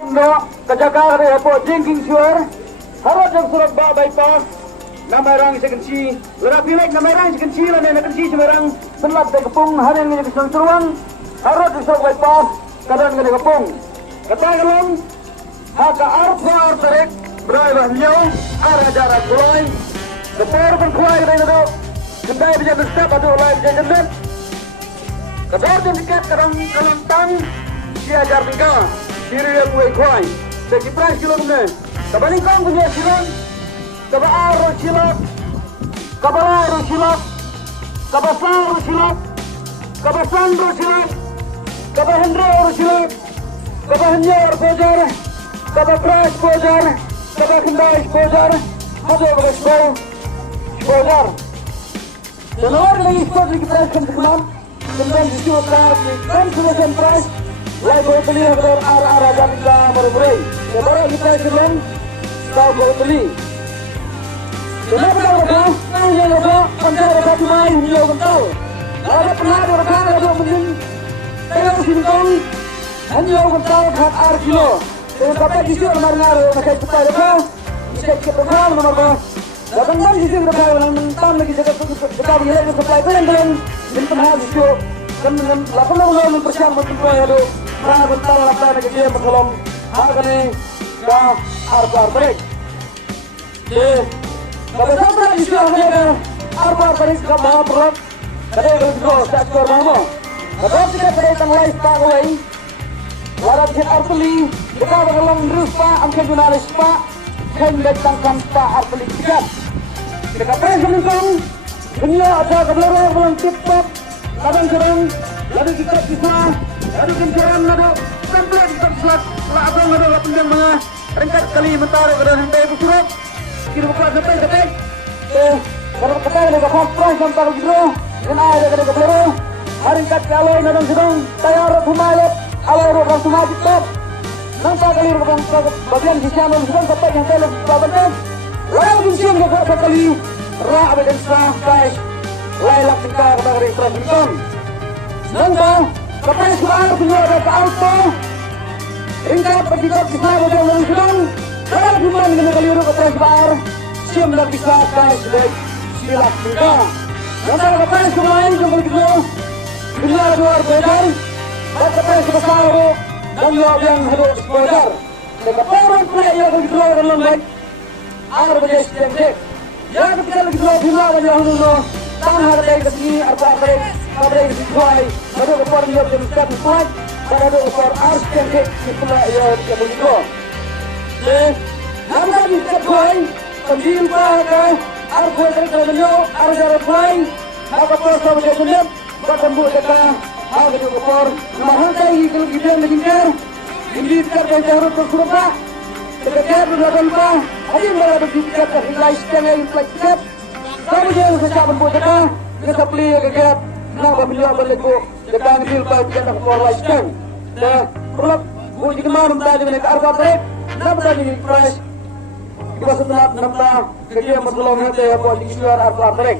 No, kejagaan ya po drinking sure. Harap yang surat ba bypass. Nama orang sekenci, lerapi naik nama orang sekenci, lah nak kenci sebarang senlat dari kepung hari ini ke seruang. Harap yang surat bypass kadang kena kepung. Kata kalong, haka arfa artarik berada beliau arah jarak kulai. Kepor pun kulai dari itu. Kendai bisa berstep atau kulai bisa jendet. Kedor jam dekat kadang kalong tang siajar tinggal. Kiri yang gue kuai, segi price kilo kemudian. Kabaling kong punya silon, kabaro silon, kabalaro silon, kabasaro silon, kabasandro silon, kabahendro silon, kabahenyor bojar, kabapras bojar, kabakendais bojar, ada beresbau bojar. Dan orang lagi spot lagi price kan terkenal, kemudian disuruh kan sudah price. Lai boleh beli agar arah dan kita baru beli. Ya baru kita sebelum kau boleh beli. Kenapa kau berkah? Kau yang berkah, pandai berkah main hijau kental. Ada pernah berkah ada mungkin tengah singkong hijau kental kat ar kilo. Dengan kata kisi nomor ngaruh macam cepat berkah. Bisa kita berkah nomor berkah. Datang dan kisi berkah yang mentang lagi jaga begini supply belum min penhal itu. Kan lapan persiapan untuk itu. Nah, bentar lapar lagi dia berkolom. Harga ni dah harga break. Kalau sampai di sini harga break kamu perut. Kadang kalau tak skor mana. Kalau kita berikan live pak away. Warat kita arpeli. Kita berkolom terus pak. Ambil jurnalis pak. Kan datangkan pak arpeli tiga. Kita press menentang. Dunia ada kebeloran belum tip-top. Kadang-kadang lalu kita bisa. Lalu kencan lalu sampai kita slot lah abang lalu lapang mana ringkat kali mentara ke dalam sampai bersurat kira buka sampai ketek kalau ketek ada kapal sampai begitu dan ada kada kapal ringkat kalau nadang sedang tayar humalat alai orang semua top nampak kali orang bagian sisa dan sedang sampai yang tele badan lalu kencan ke kali ra abadan sah guys lailak tingkah kepada restoran nampak kapal suara punya ada ke auto ringkat berdikat di sana bagian yang sedang kalau cuma dengan kali urut kapal suara siam dah bisa guys baik silap juga nanti kapal semain jumpa gitu dunia luar bedar dan kapal sebesar dan yang harus bedar dan kapal orang pria yang begitu dalam baik air berjaya sedang ya ketika lagi dua dunia dan yang dulu tangan harga dari kesini arba baik Kabar yang sesuai, ada keluar yang lebih kuat, dan ada keluar ars yang sesuai yang begitu. Nama kita kuat, pendiam pada ars yang terkenal, ars yang kuat, maka proses berjalan, bahkan buat kita, ada keluar, nama hantai kalau kita mengincar, ini kita harus bersuara, kita berlawan apa, ada yang berada di dekat lifestyle yang fleksibel, kamu jangan sesapan buat kita, kita beli kegiatan. Nama beliau berlaku dekat hilpa kita keluar lifestyle. Dan perlu uji kemarin tadi dengan arba break. Nama tadi price kita setelah nampak kegiatan bertolong hati ya buat di luar arba break.